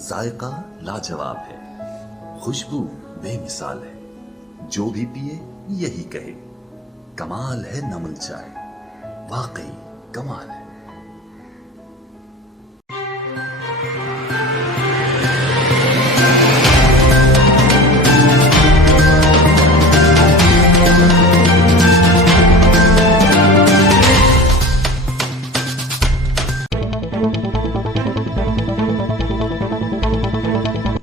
जायका लाजवाब है, खुशबू बेमिसाल है। जो भी पिए यही कहे, कमाल है नमल चाय, वाकई कमाल है।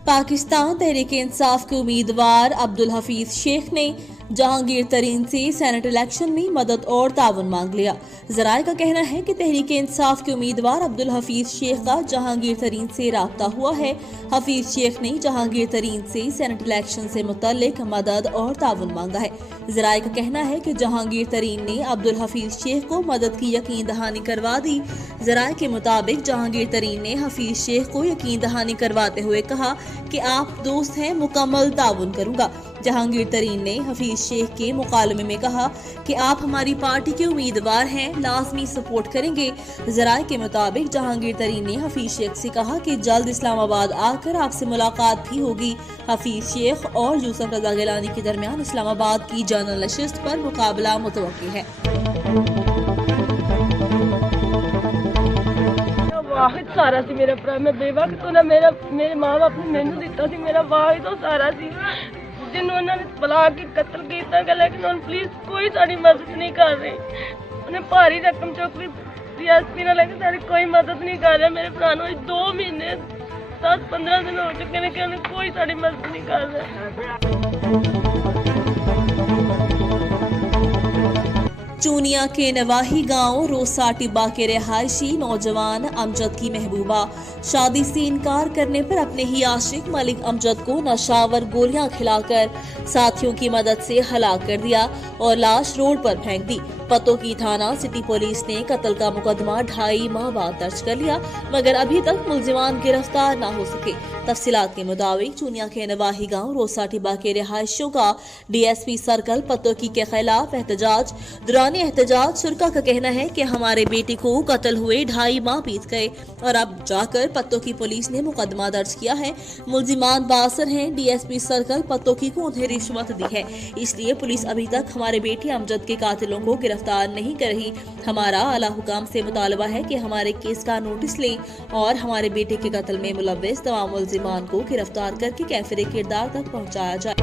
पाकिस्तान तहरीक इंसाफ के उम्मीदवार अब्दुल हफीज शेख ने जहांगीर तरीन से सेनेट इलेक्शन में मदद और ताउन मांग लिया। जराये का कहना है कि तहरीक इंसाफ के उम्मीदवार अब्दुल हफीज शेख का जहांगीर तरीन से राब्ता हुआ है। हफीज शेख ने जहांगीर तरीन से सेनेट इलेक्शन से मुतल्लिक मदद और ताउन मांगा है। जराये का कहना है कि जहांगीर तरीन ने अब्दुल हफीज शेख को मदद की यकीन दहानी करवा दी। जराये के मुताबिक जहांगीर तरीन ने हफीज शेख को यकीन दहानी करवाते हुए कहा कि आप दोस्त हैं, मुकम्मल ताउन करूंगा। जहांगीर तरीन ने हफीज शेख के मुकालमे में कहा कि आप हमारी पार्टी के उम्मीदवार हैं, लाजमी सपोर्ट करेंगे। जराये के मुताबिक जहांगीर तरीन ने हफीज शेख से कहा कि जल्द इस्लामाबाद आकर आपसे मुलाकात भी होगी। हफीज शेख और यूसुफ रजा गिलानी के दरमियान इस्लामाबाद की जनरल नशिस्त पर मुकाबला मुतवक्की है। वाहिद सारा सी मेरा भरा, मैं बेवक्त तो ना मेरे माँ बाप ने मैनू दिता सी, मेरा वाहिद तो सारा सी जिन्होंने बला के कत्ल किया, लेकिन उन्होंने पुलिस कोई साड़ी मदद नहीं कर रही। उन्हें भारी रकम चुक ली DSP ने, लेकिन सारी कोई मदद नहीं कर रहा। मेरे भरा 2 महीने 10-15 दिन हो चुके हैं कि उन्हें कोई साड़ी मदद नहीं कर रहा। चूनिया के नवाही गांव रोसा टिब्बा के रिहायशी नौजवान अमजद की महबूबा शादी से इनकार करने पर अपने ही आशिक मलिक अमजद को नशावर गोलियां खिलाकर साथियों की मदद से हलाक कर दिया और लाश रोड पर फेंक दी। पतो की थाना सिटी पुलिस ने कत्ल का मुकदमा 2.5 माह बाद दर्ज कर लिया, मगर अभी तक मुलजिमान गिरफ्तार न हो सके। तफसीलात के मुताबिक चूनिया के नवाही गांव रोसा टिब्बा के रिहायशियों का DSP सर्कल पतोकी के खिलाफ एहतजाज। दौरान एहतजाज शुरका का कहना है कि हमारे बेटे को कत्ल हुए 2.5 माह बीत गए और अब जाकर पतोकी पुलिस ने मुकदमा दर्ज किया है। मुलजिमान बासर हैं। DSP सर्कल पतोकी को उन्हें रिश्वत दी है, इसलिए पुलिस अभी तक हमारे बेटे अमजद के कातिलों को गिरफ्तार नहीं कर रही। हमारा आला हुकाम से मुतालबा है कि हमारे केस का नोटिस लें और हमारे बेटे के कत्ल में मुलव्विस तमाम मुलजिमान को गिरफ्तार करके कैफिर किरदार तक पहुँचाया जाए।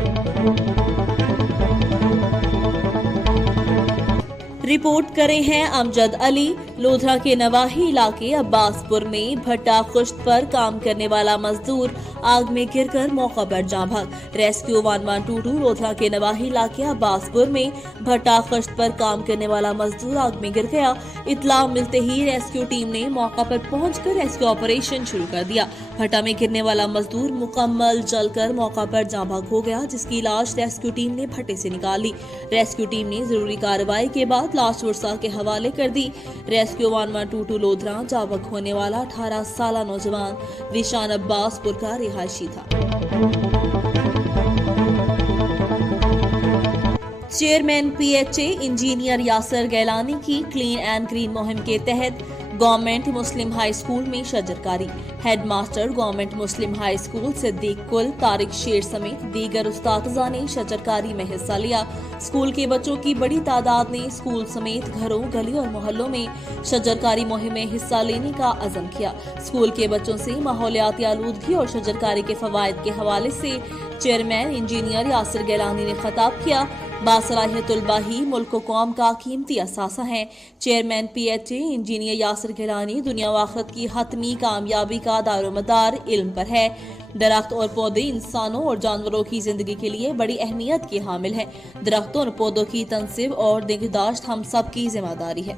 रिपोर्ट करे हैं अमजद अली। लोधरा के नवाही इलाके अब्बासपुर में भट्टा खुश्त पर काम करने वाला मजदूर आग में गिरकर मौका पर जाँ भाग। रेस्क्यू 1122 लोधरा के नवाही इलाके अब्बासपुर में भट्टा खुश्त पर काम करने वाला मजदूर आग में गिर गया। इत्तला मिलते ही रेस्क्यू टीम ने मौका पर पहुंचकर रेस्क्यू ऑपरेशन शुरू कर दिया। भट्टा में गिरने वाला मजदूर मुकम्मल जलकर मौका पर जाँ भाग हो गया, जिसकी लाश रेस्क्यू टीम ने भट्टे से निकाली। रेस्क्यू टीम ने जरूरी कार्रवाई के बाद लाश वर्षा के हवाले कर दी। रेस्क्यू 1122 लोधरा जाँ भाग होने वाला 18 साल नौजवान विशान अब्बासपुर का रिहायशी था। चेयरमैन PHA इंजीनियर यासर गैलानी की क्लीन एंड ग्रीन मुहिम के तहत गवर्नमेंट मुस्लिम हाई स्कूल में शजरकारी। हेडमास्टर गवर्नमेंट मुस्लिम हाई स्कूल सिद्दीक कुल, तारिक शेर समेत दीगर उस्तादजा ने शजरकारी में हिस्सा लिया। स्कूल के बच्चों की बड़ी तादाद ने स्कूल समेत घरों, गली और मोहल्लों में शजरकारी मुहिम में हिस्सा लेने का अज़म किया। स्कूल के बच्चों से माहौलियाती आलूदगी और शजरकारी के फवायद के हवाले से चेयरमैन इंजीनियर यासर गैलानी ने खिताब किया। बासलाहियत तलबा ही मुल्क व कौम का कीमती असासा है। चेयरमैन PHA इंजीनियर यासर गैलानी दुनिया व आखिरत की हतमी कामयाबी का दारोमदार इल्म पर है। दरख्त और पौधे इंसानों और जानवरों की जिंदगी के लिए बड़ी अहमियत के हामिल हैं। दरख्तों और पौधों की तनसीब और निगहदाश्त हम सब की जिम्मेदारी है।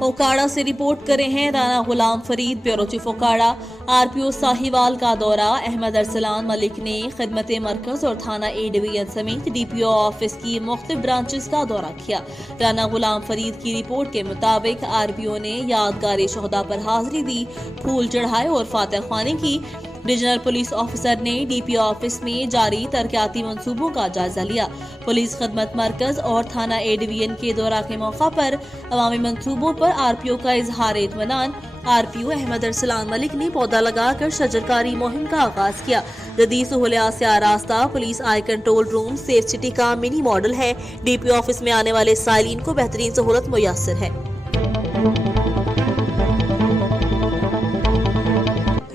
ओकाड़ा से रिपोर्ट करे हैं Rana Ghulam Farid, bureau chief Okara. RPO Sahiwal का दौरा। अहमद अरसलान मलिक ने खिदमत मरकज और थाना A डिवीजन समेत DPO ऑफिस की मुख्तलिफ ब्रांचेस का दौरा किया। राना गुलाम फरीद की रिपोर्ट के मुताबिक RPO ने यादगार शोहदा पर हाजिरी दी, फूल चढ़ाए और फातह ख्वानी की। रीजनल पुलिस ऑफिसर ने डीपीओ ऑफिस में जारी तरक्याती मंसूबों का जायजा लिया। पुलिस खदमत मरकज और थाना ए डिवीजन के दौरा के मौका पर अवामी मंसूबों पर आरपीओ का इजहार इत्मीनान। आरपीओ अहमद अरसलान मलिक ने पौधा लगाकर शजरकारी मुहिम का आगाज किया। जदीद सहूलियात से आरास्ता police I control room safe city का मिनी मॉडल है। डीपीओ ऑफिस में आने वाले साइलिन को बेहतरीन सहूलत मुयस्सर है।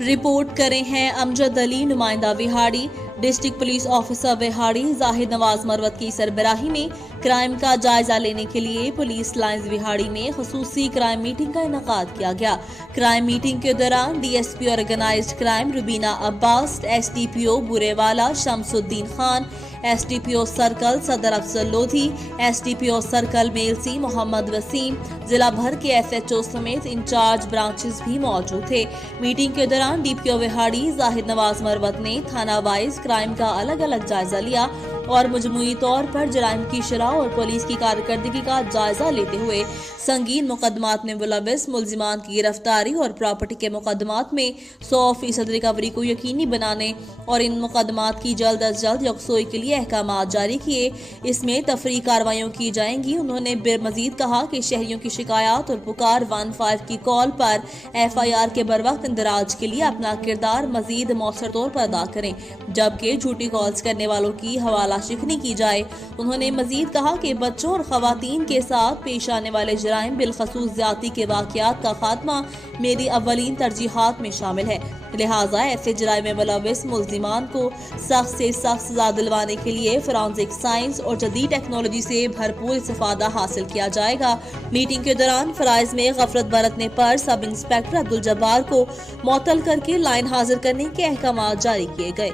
रिपोर्ट करें हैं अमजद अली, नुमाइंदा Vehari. District police officer Vehari Zahid Nawaz Marwat की सरबराही में क्राइम का जायजा लेने के लिए पुलिस लाइंस विहाड़ी में खुसूसी क्राइम मीटिंग का इनेकाद किया गया। क्राइम मीटिंग के दौरान DSP organised crime Rubina Abbas, SDPO Burewala Shamsuddin Khan, SDPO circle Sadar Afzal Lodhi, SDPO circle Mailsi Mohammad Waseem, जिला भर के एसएचओ समेत इंचार्ज ब्रांचेस भी मौजूद थे। मीटिंग के दौरान डीपीओ विहाड़ी जाहिद नवाज मरवत ने थाना वाइज क्राइम का अलग अलग जायजा लिया और मजमूई तौर पर जराइम की शरह और पुलिस की कारकर्दगी का जायजा लेते हुए संगीन मुकदमात में मुलविस मुल्जिमान की गिरफ्तारी और प्रॉपर्टी के मुकदमात में 100% रिकवरी को यकीनी बनाने और इन मुकदमात की जल्द अज जल्द यकसोई के लिए अहकाम जारी किए। इसमें तफरी कार्रवाइयाँ की जाएंगी। उन्होंने मजीद कहा कि शहरियों की शिकायत और पुकार 15 की कॉल पर FIR के बरवक्त इंदराज के लिए अपना किरदार मजीद मौसर तौर पर अदा करें, जबकि झूठी कॉल्स करने वालों की हवाला शिकनी की जाए। उन्होंने मजीद कहा कि बच्चों और खवातीन के साथ पेश आने वाले जराइम बिलखसूस ज्यादती के वाकयात का खात्मा मेरी अव्वलीन तरजीहात में शामिल है। लिहाजा ऐसे जराइम में मुलविस मुल्जिमान को सख्त से सख्त सजा दिलवाने के लिए फोरेंसिक साइंस और जदीद टेक्नोलॉजी से भरपूर इस्तेफादा हासिल किया जाएगा। मीटिंग के दौरान फराइज में गफलत बरतने पर सब इंस्पेक्टर अब्दुल जब्बार को मुअत्तल करके लाइन हाजिर करने के अहकाम जारी किए गए।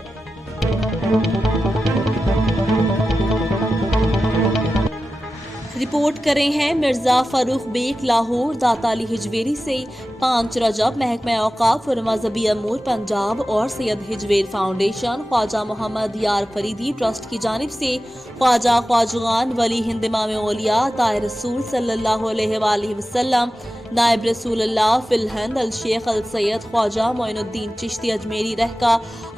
रिपोर्ट करें हैं मिर्जा फरूख बेग लाहौर दाताली हिजवेरी से 5 रजब महकमा औकाफ और मजहबी अमूर पंजाब और सैयद हिजवेर फाउंडेशन ख्वाजा मोहम्मद यार फरीदी ट्रस्ट की जानिब से ख्वाजा ख्वाजगान वली हिंद इमाम औलिया ताहिर रसूल सल्लल्लाहु अलैहि वसल्लम नायब रसूलुल्लाह फिलहंद अल शेख अल सैयद ख्वाजा मोइनुद्दीन चिश्ती अजमेरी रह का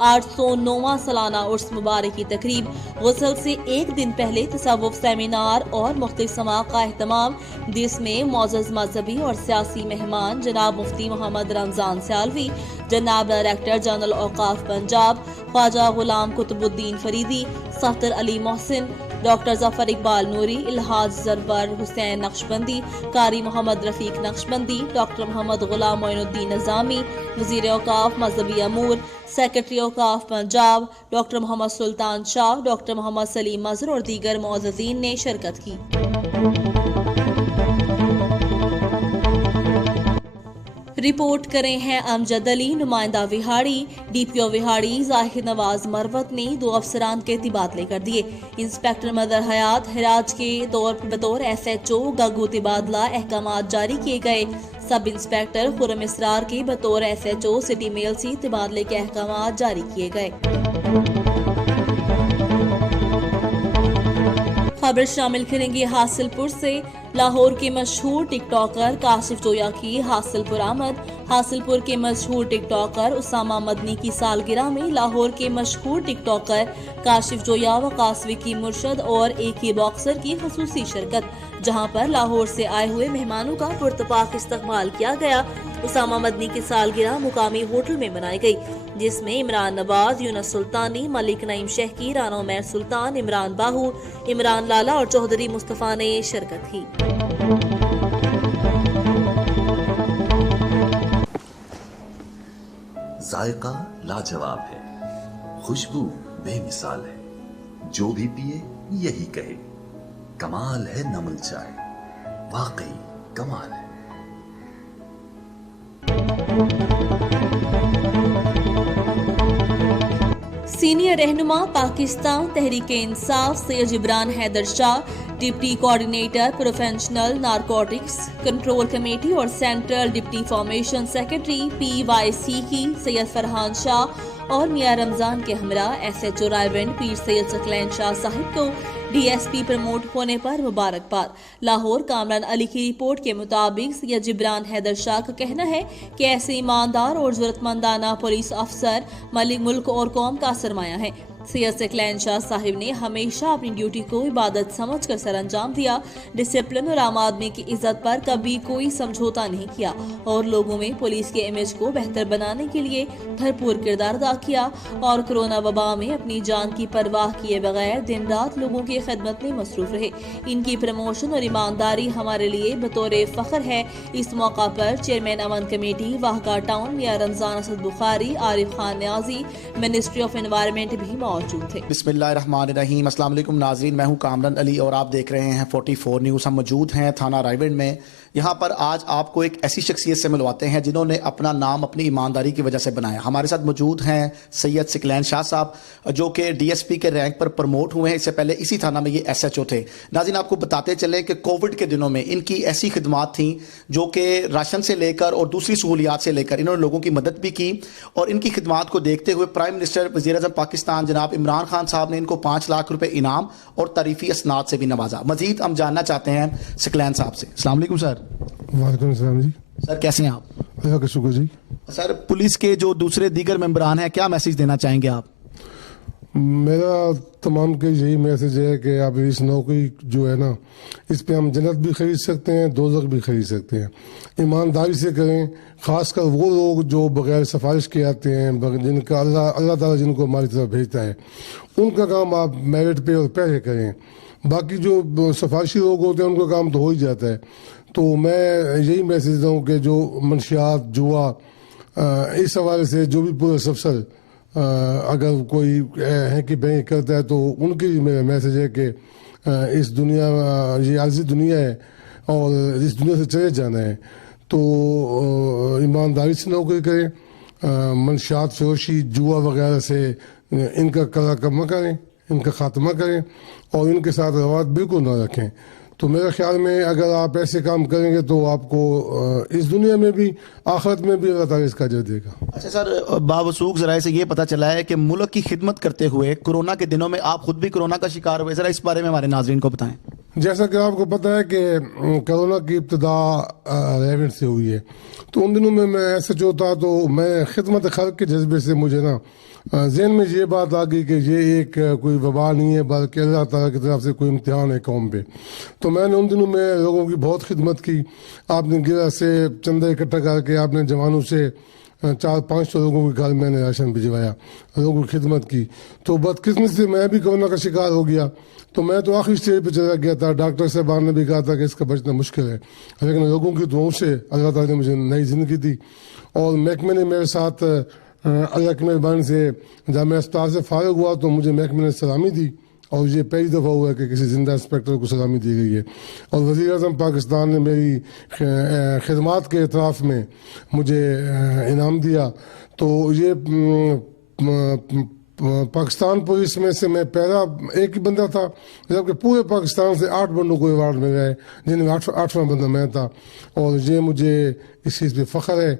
809वां सालाना उर्स मुबारक की तकरीब गुस्ल से एक दिन पहले तसव्वुफ सेमिनार और मुख्तलिफ समाअत का एहतमाम, जिसमें मौजूद मजहबी और सियासी मेहमान जनाब मुफ्ती मोहम्मद रमजान सियालवी, जनाब डायरेक्टर जनरल औकाफ पंजाब ख्वाजा गुलाम कुतुबुद्दीन फरीदी, सफ्तर अली मोहसिन, डॉक्टर जफर इकबाल नूरी, इल्हाज जरबर हुसैन नक्शबंदी, कारी मोहम्मद रफीक नक्शबंदी, डॉक्टर मोहम्मद गुलाम मोइनुद्दीन निजामी, वजीर औकाफ मजहबी अमूर, सेक्रेटरी औकाफ पंजाब डॉक्टर मोहम्मद सुल्तान शाह, डॉक्टर मोहम्मद सलीम मजहर और दीगर मुअज़्ज़िज़ीन ने शिरकत की। रिपोर्ट करें हैं अमजद अली, नुमाइंदा विहाड़ी। डीपीओ विहाड़ी जाहिद नवाज मरवत ने 2 अफसरान के तबादले कर दिए। इंस्पेक्टर मदर हयात हिराज के बतौर SHO गगू तबादला अहकाम जारी किए गए। सब इंस्पेक्टर खुरम इसरार के बतौर SHO सिटी मेलसी तबादले के अहकाम जारी किए गए। खबर शामिल करेंगे हासिलपुर से। लाहौर के मशहूर टिकटॉकर काशिफ जोया की हासिलपुर आमद। हासिलपुर के मशहूर टिकटॉकर उसामा मदनी की सालगिरह में लाहौर के मशहूर टिकटॉकर काशिफ जोया व कासवी की मुर्शद और AK बॉक्सर की खुसूसी शिरकत, जहां पर लाहौर से आए हुए मेहमानों का पुरतपाक इस्तकबाल किया गया। उसामा मदनी की सालगिरह मुकामी होटल में मनाई गई, जिसमें इमरान नवाज, यूनुस सुल्तानी, मलिक नईम शहकी, राना उमैर सुल्तान, इमरान बाहू, इमरान लाला और चौधरी मुस्तफा ने शिरकत की। जायका लाजवाब है, खुशबू बेमिसाल है, जो भी पिए यही कहे कमाल है नमल चाय, वाकई कमाल है। सीनियर रहनुमा Pakistan Tehreek-e Insaf Syed Jibran Haider Shah, deputy coordinator professional narcotics control committee और central deputy formation secretary PYC की सैयद फरहान शाह और मियां रमजान के हमरा SHO रायवेंड पीर सैयद सकलैन शाह साहिब को डीएसपी प्रमोट होने पर मुबारकबाद। लाहौर कामरान अली की रिपोर्ट के मुताबिक सैयद जिब्रान हैदर शाह का कहना है कि ऐसे ईमानदार और जरूरतमंदाना पुलिस अफसर मलिक मुल्क और कौम का सरमाया है। सैयद सिकलैन शाह साहिब ने हमेशा अपनी ड्यूटी को इबादत समझकर सरअंजाम दिया। डिसिप्लिन और आम आदमी की इज्जत पर कभी कोई समझौता नहीं किया और लोगों में पुलिस के इमेज को बेहतर बनाने के लिए भरपूर किरदार अदा किया और कोरोना वबा में अपनी जान की परवाह किए बगैर दिन रात लोगों की खिदमत में मसरूफ रहे। इनकी प्रमोशन और ईमानदारी हमारे लिए बतौर फख्र है। इस मौका पर चेयरमैन अमन committee Wagah town Mian Ramzan Asad Bukhari, Arif Khan Niazi, ministry of environment भी मौजूद थे। बिस्मिल्लाहिर्रहमानिर्रहीम। अस्सलाम वालेकुम नाज़रीन, मैं हूं कामरान अली और आप देख रहे हैं 44 न्यूज़। हम मौजूद हैं थाना रायगढ़ में। यहाँ पर आज आपको एक ऐसी शख्सियत से मिलवाते हैं जिन्होंने अपना नाम अपनी ईमानदारी की वजह से बनाया। हमारे साथ मौजूद हैं सैयद सिकलैन शाह साहब, जो कि डीएसपी के रैंक पर प्रमोट हुए हैं। इससे पहले इसी थाना में ये एसएचओ थे। नाज़रीन, आपको बताते चले कि कोविड के दिनों में इनकी ऐसी खिदमात थी जो कि राशन से लेकर और दूसरी सहूलियात से लेकर इन्होंने लोगों की मदद भी की। और इनकी खिदमात को देखते हुए प्राइम मिनिस्टर वज़ीर-ए-आज़म पाकिस्तान जनाब इमरान खान साहब ने इनको 5 लाख रुपए इनाम और तारीफी असनाद से भी नवाजा। मजीद हम जानना चाहते हैं सिकलैन साहब से। अस्सलाम वालेकुम सर। वालेकुम सलाम जी। सर कैसे हैं आप? अल्लाह का शुक्र जी। सर, पुलिस के जो दूसरे दीगर मेंबरान हैं, क्या मैसेज देना चाहेंगे आप? मेरा तमाम के यही मैसेज है कि आप इस नौकरी जो है ना, इस पे हम जन्नत भी खरीद सकते हैं, दोज़ख भी खरीद सकते हैं। ईमानदारी से करें, ख़ासकर वो लोग जो बगैर सिफारिश के आते हैं, जिनका अल्लाह ताला जिनको हमारी तरफ भेजता है, उनका काम आप मेरिट पे और पैसे करें। बाकी जो सिफारिशी लोग होते हैं उनका काम तो हो ही जाता है। तो मैं यही मैसेज दूँ कि जो मंशियात, जुआ, इस हवाले से जो भी पुलिस अफसर अगर कोई है कि बैंक करता है तो उनके लिए मेरा मैसेज है कि इस दुनिया, ये आर्जी दुनिया है और इस दुनिया से चले जाना है, तो ईमानदारी से नौकरी करें। मंशियात, फरोशी, जुआ वगैरह से इनका कमा करें, इनका खात्मा करें और इनके साथ रवायत बिल्कुल ना रखें। तो मेरे ख्याल में अगर आप ऐसे काम करेंगे तो आपको इस दुनिया में भी आखिरत में भी अल्लाह ताला इसका अजर देगा। अच्छा सर, बावसूख ज़राए से ये पता चला है कि मुल्क की खिदमत करते हुए कोरोना के दिनों में आप खुद भी कोरोना का शिकार हुए। ज़रा इस बारे में हमारे नाज़रीन को बताएं। जैसा कि आपको पता है कि कोरोना की इब्तिदा रेवेंट से हुई है, तो उन दिनों में मैं एसएचओ था, तो मैं खिदमत खल्क के जज्बे से मुझे ना जहन में ये बात आ गई कि ये एक कोई वबा नहीं है बल्कि अल्लाह ताला की तरफ से कोई इम्तिहान है कौम पे। तो मैंने उन दिनों में लोगों की बहुत खिदमत की। आपने गिरा से चंदा इकट्ठा करके आपने जवानों से 400-500 लोगों के घर मैंने राशन भिजवाया, लोगों की खिदमत की। तो बदकिस्मती से मैं भी कोरोना का शिकार हो गया। तो मैं तो आखिरी स्टेज पर चला गया था। डॉक्टर साहबान ने भी कहा था कि इसका बचना मुश्किल है, लेकिन लोगों की दुआओं से अल्लाह ताला ने मुझे नई ज़िंदगी दी। और महकमे ने मेरे साथ अल्लाह की मेहरबानी से जब मैं अस्पताल से फारिग हुआ तो मुझे महकमे ने सलामी दी और ये पहली दफ़ा हुआ है कि किसी जिंदा इंस्पेक्टर को सलामी दी गई है। और वज़ीर-ए-आज़म पाकिस्तान ने मेरी खिदमात के एतराफ़ में मुझे इनाम दिया। तो ये पाकिस्तान पुलिस में से मैं पहला एक ही बंदा था, जबकि पूरे पाकिस्तान से 8 बंदों को अवार्ड मिला है, जिनमें 8वां बंदा मैं था। और ये मुझे इस चीज़ पर फ़ख्र है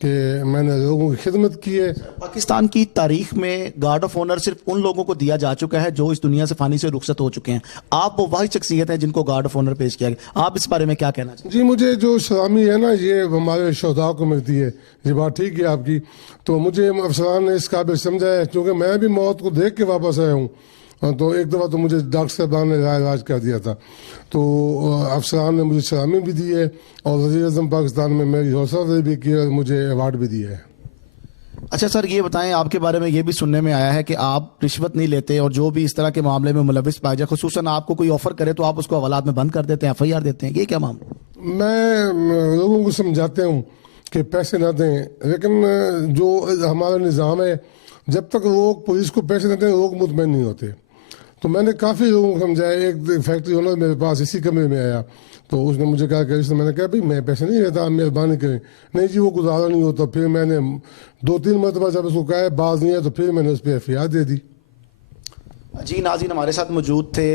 कि मैंने लोगों की खिदमत की है। पाकिस्तान की तारीख में गार्ड ऑफ ऑनर सिर्फ उन लोगों को दिया जा चुका है जो इस दुनिया से फानी से रुखसत हो चुके हैं। आप वो वाहिद शख्सियत हैं जिनको गार्ड ऑफ ऑनर पेश किया गया। आप इस बारे में क्या कहना चाहिए? जी, मुझे जो सलामी है ना, ये हमारे शहदा को मिलती है। ये बात ठीक है आपकी। तो मुझे अफसरान ने इस काबिल समझा है, क्योंकि मैं भी मौत को देख के वापस आया हूँ। तो एक दफ़ा तो मुझे डॉक्टर साहबान ने इलाज कर दिया था, तो अफसरान ने मुझे सलामी भी दी है और वज़ीर-ए-आज़म पाकिस्तान में मेरी हौसला अफजाई भी की और मुझे अवार्ड भी दिया है। अच्छा सर, ये बताएं, आपके बारे में ये भी सुनने में आया है कि आप रिश्वत नहीं लेते और जो भी इस तरह के मामले में मुलविस पाया जाए, खुसूसन आपको कोई ऑफर करे तो आप उसको हवालात में बंद कर देते हैं, FIR देते हैं, ये क्या मामला? मैं लोगों को समझाते हूँ कि पैसे ना दें, लेकिन जो हमारा निज़ाम है, जब तक लोग पुलिस को पैसे न दें लोग मुतमईन नहीं होते। तो मैंने काफ़ी लोगों को समझाया। एक फैक्ट्री ओनर मेरे पास इसी कमरे में आया, तो उसने मुझे कहा कि मैंने कहा भाई मैं पैसे नहीं लेता, आप मेहरबानी करें। नहीं जी, वो गुजारा नहीं होता। फिर मैंने 2-3 मरतबा जब उसको कहा बाज नहीं है, तो फिर मैंने उस पर FIR दे दी। जी नाज़रीन, हमारे साथ मौजूद थे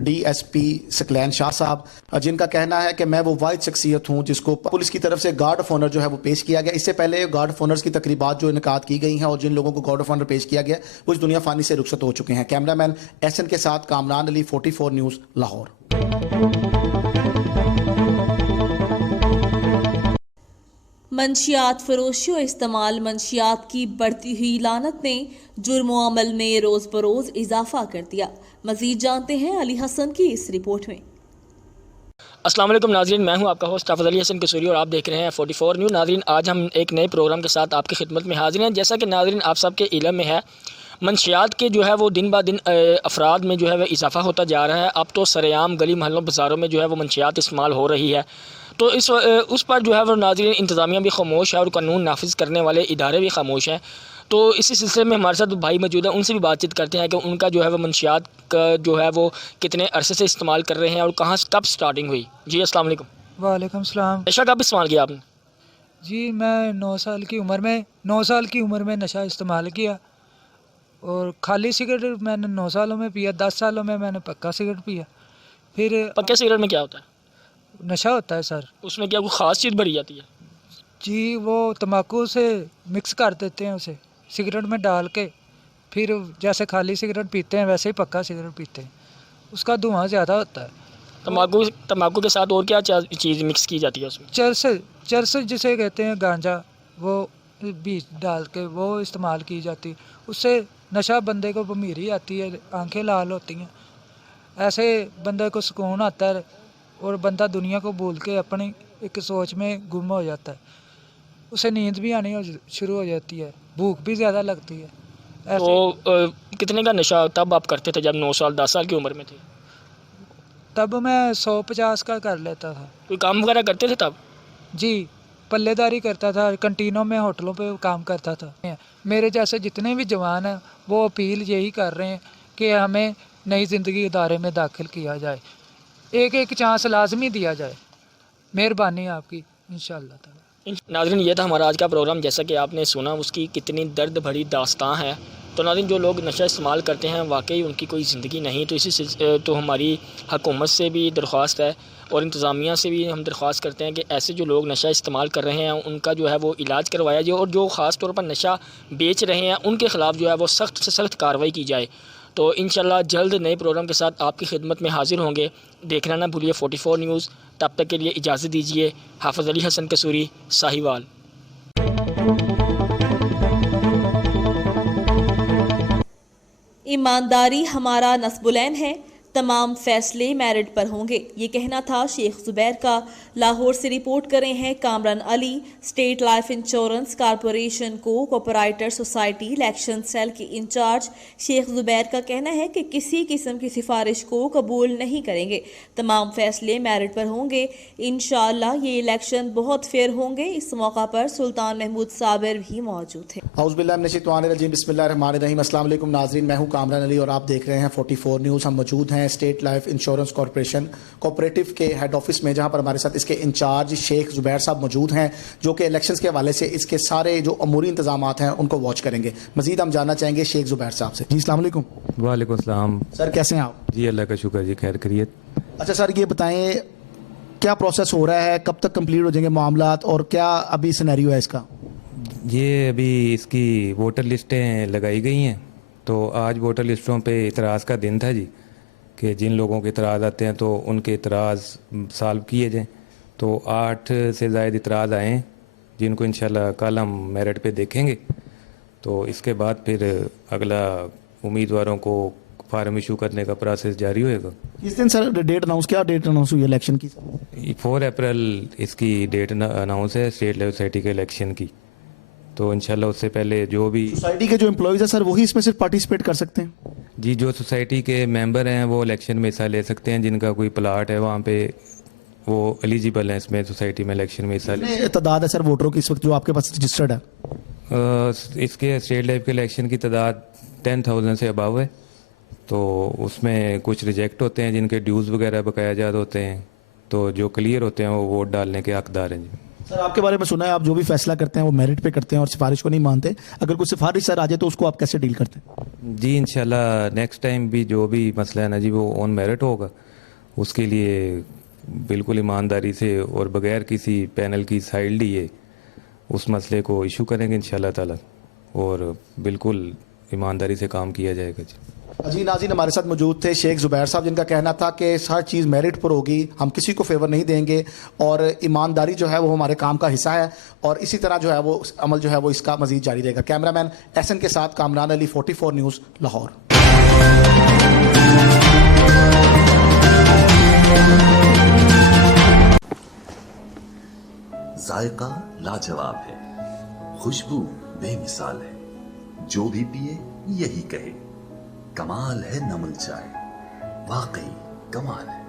DSP सकलैन शाह साहब, जिनका कहना है कि मैं वो वाहिद शख्सियत हूँ जिसको पुलिस की तरफ से गार्ड ऑफ ऑनर जो है वो पेश किया गया। इससे पहले गार्ड ऑफ ऑनर्स की तकरीबात जो इनकाद की गई हैं और जिन लोगों को गार्ड ऑफ ऑनर पेश किया गया वो इस दुनिया फानी से रुखसत हो चुके हैं। कैमरामैन एहसन के साथ कामरान अली, 44 न्यूज़, लाहौर। मंशियात फरोशी और इस्तेमाल मंशियात की बढ़ती हुई लानत ने जुर्म व अमल में रोज बरोज इजाफा कर दिया। मजीद जानते हैं अली हसन की इस रिपोर्ट में। अस्सलाम वालेकुम नाज़रीन, मैं हूं आपका होस्ट हाफ़िज़ अली हसन कसूरी और आप देख रहे हैं 44 न्यूज़। नाज़रीन, आज हम एक नए प्रोग्राम के साथ आपकी खिदमत में हाजिर हैं। जैसा कि नाज़रीन आप सबके इल्म में है, मंशियात के जो है वो दिन ब दिन अफराद में जो है वह इजाफा होता जा रहा है। अब तो सरेआम गली महलों बाज़ारों में जो है वो मंशियात इस्तेमाल हो रही है। तो उस पर जो है वो नाज़रीन इंतज़ामिया भी खामोश है और कानून नाफिज करने वाले इदारे भी खामोश हैं। तो इसी सिलसिले में हमारे साथ भाई मौजूद हैं, उनसे भी बातचीत करते हैं कि उनका जो है वो मंशियात का जो है वो कितने अरसे से इस्तेमाल कर रहे हैं और कहाँ कब स्टार्टिंग हुई। जी अस्सलाम वालेकुम। वालेकुम सलाम। नशा कब इस्तेमाल किया आपने? जी मैं 9 साल की उम्र में नशा इस्तेमाल किया और खाली सिगरेट मैंने 9 सालों में पिया। 10 सालों में मैंने पक्का सिगरेट पिया। फिर पक्के सिगरेट में क्या होता है? नशा होता है सर। उसमें क्या कोई ख़ास चीज़ भरी जाती है? जी वो तम्बाकू से मिक्स कर देते हैं, उसे सिगरेट में डाल के, फिर जैसे खाली सिगरेट पीते हैं वैसे ही पक्का सिगरेट पीते हैं। उसका धुआं ज़्यादा होता है। तम्बाकू के साथ और क्या चीज़ मिक्स की जाती है उसमें? चरस जिसे कहते हैं गांजा, वो बीज डाल के वो इस्तेमाल की जाती है। उससे नशा बंदे को भमीरी आती है, आंखें लाल होती हैं, ऐसे बंदे को सुकून आता है और बंदा दुनिया को भूल के अपनी एक सोच में गुम हो जाता है। उसे नींद भी आनी शुरू हो जाती है, भूख भी ज़्यादा लगती है। तो कितने का नशा तब आप करते थे जब 9 साल 10 साल की उम्र में थे? तब मैं 150 का कर लेता था। कोई काम वगैरह करते थे तब? जी पल्लेदारी करता था, कंटीनों में, होटलों पे काम करता था। मेरे जैसे जितने भी जवान हैं वो अपील यही कर रहे हैं कि हमें नई ज़िंदगी इदारे में दाखिल किया जाए, एक चांस लाजमी दिया जाए। मेहरबानी आपकी इंशाअल्लाह ताला। नाज़रीन, ये था हमारा आज का प्रोग्राम। जैसा कि आपने सुना उसकी कितनी दर्द भरी दास्तां है। तो नाज़रीन, जो लोग नशा इस्तेमाल करते हैं वाकई उनकी कोई ज़िंदगी नहीं। तो हमारी हुकूमत से भी दरख्वास्त है और इंतज़ामिया से भी हम दरख्वास्त करते हैं कि ऐसे जो लोग नशा इस्तेमाल कर रहे हैं उनका जो है वो इलाज करवाया जाए और जो ख़ास तौर पर नशा बेच रहे हैं उनके ख़िलाफ़ जो है वो सख्त से सख्त कार्रवाई की जाए। तो इंशाल्लाह जल्द नए प्रोग्राम के साथ आपकी खिदमत में हाजिर होंगे। देखना ना भूलिए 44 न्यूज़। तब तक के लिए इजाज़त दीजिए। हाफ़िज़ अली हसन कसूरी, साहिवाल। ईमानदारी हमारा नस्बुलैन है, तमाम फैसले मेरिट पर होंगे, ये कहना था शेख जुबैर का। लाहौर से रिपोर्ट कर रहे हैं Kamran Ali. State life insurance corporation को कोऑपरेटर सोसाइटी इलेक्शन सेल के इंचार्ज शेख जुबैर का कहना है कि किसी किस्म की सिफारिश को कबूल नहीं करेंगे, तमाम फैसले मेरिट पर होंगे। इंशाअल्लाह ये इलेक्शन बहुत फेयर होंगे। इस मौका पर सुल्तान महमूद साबिर भी मौजूद थे। औज़ुबिल्लाहिमिनश्शैतानिर्रजीम, बिस्मिल्लाहिर्रहमानिर्रहीम। अस्सलाम वालेकुम नाज़रीन, मैं हूँ कामरान अली और आप देख रहे हैं 44 न्यूज़। हम मौजूद हैं state life insurance corporation cooperative के हेड ऑफिस में, जहां पर हमारे साथ इसके इंचार्ज शेख जुबैर साहब मौजूद हैं, जो कि इलेक्शंस के हवाले से इसके सारे जो अमूरी इंतजामात हैं उनको वॉच करेंगे। मजीद हम जानना चाहेंगे शेख जुबैर साहब से। जी अस्सलाम वालेकुम। वालेकुम सलाम। सर कैसे हैं आप? जी अल्लाह का शुक्र जी, खैर खैरियत। अच्छा सर, ये बताएं क्या प्रोसेस हो रहा है, कब तक कंप्लीट हो जाएंगे मामलात और क्या अभी सिनेरियो है इसका? ये अभी इसकी वोटर लिस्टें लगाई गई हैं, तो आज वोटर लिस्टों पे इतराज़ का दिन था जी, कि जिन लोगों के इतराज़ आते हैं तो उनके इतराज़ सॉल्व किए जाएँ। तो 8 से ज़ायद इतराज़ आए हैं जिनको इंशाल्लाह कल हम मेरिट पे देखेंगे। तो इसके बाद फिर अगला उम्मीदवारों को फार्म इशू करने का प्रोसेस जारी होएगा। किस दिन सर डेट अनाउंस, क्या डेट अनाउंस हुई इलेक्शन की? 4 अप्रैल इसकी डेट अनाउंस है स्टेट लेवल सोसाइटी के इलेक्शन की। तो इंशाल्लाह उससे पहले जो भी सोसाइटी के जो एम्प्लॉयज़ हैं सर वही इसमें सिर्फ पार्टिसिपेट कर सकते हैं? जी, जो सोसाइटी के मेंबर हैं वो इलेक्शन में हिस्सा ले सकते हैं। जिनका कोई प्लाट है वहाँ पे वो एलिजिबल हैं इसमें सोसाइटी में इलेक्शन में हिस्सा ले। तादाद है सर वोटरों की इस वक्त जो आपके पास रजिस्टर्ड है? इसके स्टेट लेवल के इलेक्शन की तादाद 10,000 से अबव है। तो उसमें कुछ रिजेक्ट होते हैं जिनके ड्यूज़ वगैरह बकाया जात होते हैं, तो जो क्लियर होते हैं वो वोट डालने के हकदार हैं जी। सर आपके बारे में सुना है आप जो भी फैसला करते हैं वो मेरिट पे करते हैं और सिफारिश को नहीं मानते। अगर कोई सिफारिश सर आ जाए तो उसको आप कैसे डील करते हैं? जी इंशाल्लाह नेक्स्ट टाइम भी जो भी मसला है ना जी वो ऑन मेरिट होगा, उसके लिए बिल्कुल ईमानदारी से और बगैर किसी पैनल की साइड लिए उस मसले को इशू करेंगे इंशाल्लाह ताला, और बिल्कुल ईमानदारी से काम किया जाएगा जी। जी नाज़रीन, हमारे साथ मौजूद थे शेख ज़ुबैर साहब, जिनका कहना था कि हर चीज़ मेरिट पर होगी, हम किसी को फेवर नहीं देंगे और ईमानदारी जो है वो हमारे काम का हिस्सा है, और इसी तरह जो है वो अमल जो है वो इसका मजीद जारी रहेगा। कैमरामैन एहसन के साथ कामरान अली, 44 न्यूज़, लाहौर। जायका लाजवाब है, खुशबू बेमिसाल है, जो भी पिए यही कहे कमाल है नमल चाय, वाकई कमाल है।